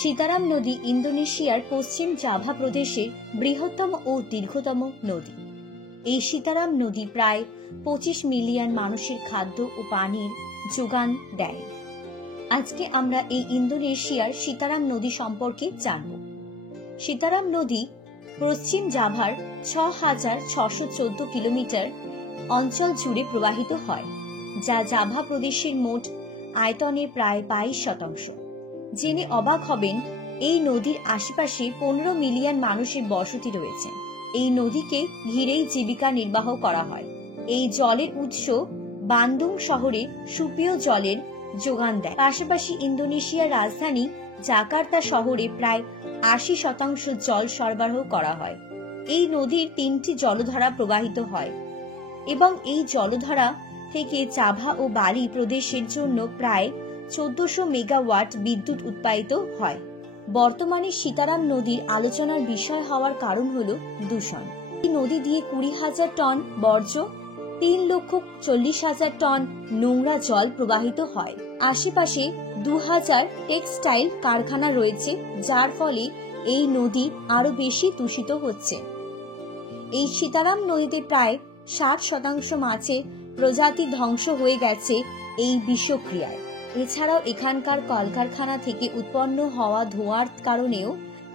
সীতারাম নদী ইন্দোনেশিয়ার পশ্চিম জাভা প্রদেশের বৃহত্তম ও দীর্ঘতম নদী। এই সীতারাম নদী প্রায় 25 মিলিয়ন মানুষের খাদ্য ও পানির যোগান দেয়। আজকে আমরা এই ইন্দোনেশিয়ার সীতারাম নদী সম্পর্কে জানব। সীতারাম নদী পশ্চিম জাভার 6,614 কিলোমিটার অঞ্চল জুড়ে প্রবাহিত হয়, যা জাভা প্রদেশের মোট আয়তনের প্রায় 22%। জেনে অবাক হবেন, এই নদীর আশেপাশে 15 মিলিয়ন মানুষের বসতি রয়েছে। এই নদীকে ঘিরেই জীবিকা নির্বাহ করা হয়। এই জলের উৎস বান্দুং শহরে সুপেয় জলের যোগান দেয়। পাশাপাশি ইন্দোনেশিয়ার রাজধানী জাকার্তা শহরে প্রায় 80% জল সরবরাহ করা হয়। এই নদীর 3টি জলধারা প্রবাহিত হয় এবং এই জলধারা থেকে জাভা ও বালি প্রদেশের জন্য প্রায় 1400 মেগাওয়াট বিদ্যুৎ উৎপাদিত হয়। বর্তমানে সীতারাম নদীর আলোচনার বিষয় হওয়ার কারণ হল দূষণ। এই নদী দিয়ে 20,000 টন বর্জ্য, 3,40,000 টন নোংরা জল প্রবাহিত হয়। আশেপাশে 2000 টেক্সটাইল কারখানা রয়েছে, যার ফলে এই নদী আরো বেশি দূষিত হচ্ছে। এই সীতারাম নদীতে প্রায় 60% মাছের প্রজাতি ধ্বংস হয়ে গেছে এই বিষক্রিয়ায়। এছাড়াও এখানকার কলকারখানা থেকে উৎপন্ন হওয়া ধোঁয়ার কারণেও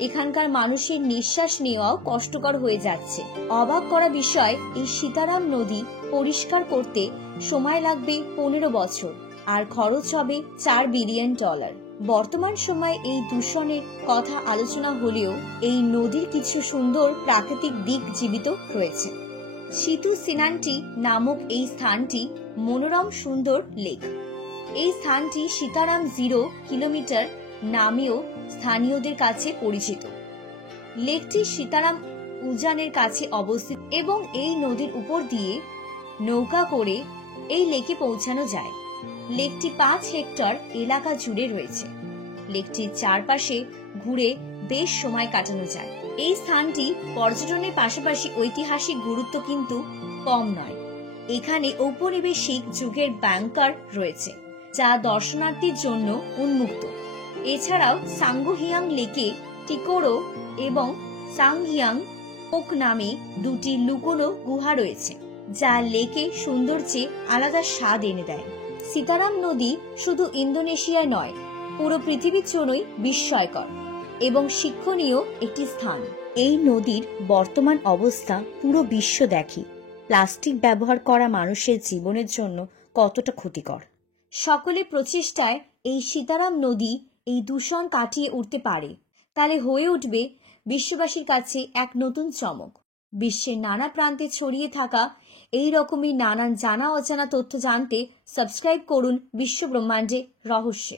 এখানকার মানুষের নিঃশ্বাস নেওয়াও কষ্টকর হয়ে যাচ্ছে। অবাক করা বিষয়, এই সীতারাম নদী পরিষ্কার করতে সময় লাগবে 15 বছর আর খরচ হবে $4 বিলিয়ন। বর্তমান সময়ে এই দূষণের কথা আলোচনা হলেও এই নদীর কিছু সুন্দর প্রাকৃতিক দিক জীবিত রয়েছে। সিতু সিনান্টি নামক এই স্থানটি মনোরম সুন্দর লেক। এই স্থানটি সীতারাম 0 কিলোমিটার নামেও স্থানীয়দের কাছে পরিচিত। লেকটি সীতারাম উজানের কাছে অবস্থিত এবং এই নদীর উপর দিয়ে নৌকা করে এই লেকে পৌঁছানো যায়। লেকটি 5 হেক্টর এলাকা জুড়ে রয়েছে। লেকটির চারপাশে ঘুরে বেশ সময় কাটানো যায়। এই স্থানটি পর্যটনের পাশাপাশি ঐতিহাসিক গুরুত্ব কিন্তু কম নয়। এখানে ঔপনিবেশিক যুগের ব্যাংকার রয়েছে, যা দর্শনার্থীর জন্য উন্মুক্ত। এছাড়াও সাঙ্গুহিয়াং লেকে টিকোরো এবং সাংহিয়াং পোক নামে 2টি লুকোনো গুহা রয়েছে, যা লেকে সৌন্দর্যে আলাদা স্বাদ এনে দেয়। সীতারাম নদী শুধু ইন্দোনেশিয়ায় নয়, পুরো পৃথিবীর জন্যই বিস্ময়কর এবং শিক্ষণীয় একটি স্থান। এই নদীর বর্তমান অবস্থা পুরো বিশ্ব দেখে। প্লাস্টিক ব্যবহার করা মানুষের জীবনের জন্য কতটা ক্ষতিকর। সকলের প্রচেষ্টায় এই সীতারাম নদী এই দূষণ কাটিয়ে উঠতে পারে, তাহলে হয়ে উঠবে বিশ্ববাসীর কাছে এক নতুন চমক। বিশ্বের নানা প্রান্তে ছড়িয়ে থাকা এই রকমই নানান জানা অজানা তথ্য জানতে সাবস্ক্রাইব করুন বিশ্ব ব্রহ্মাণ্ডের রহস্যে।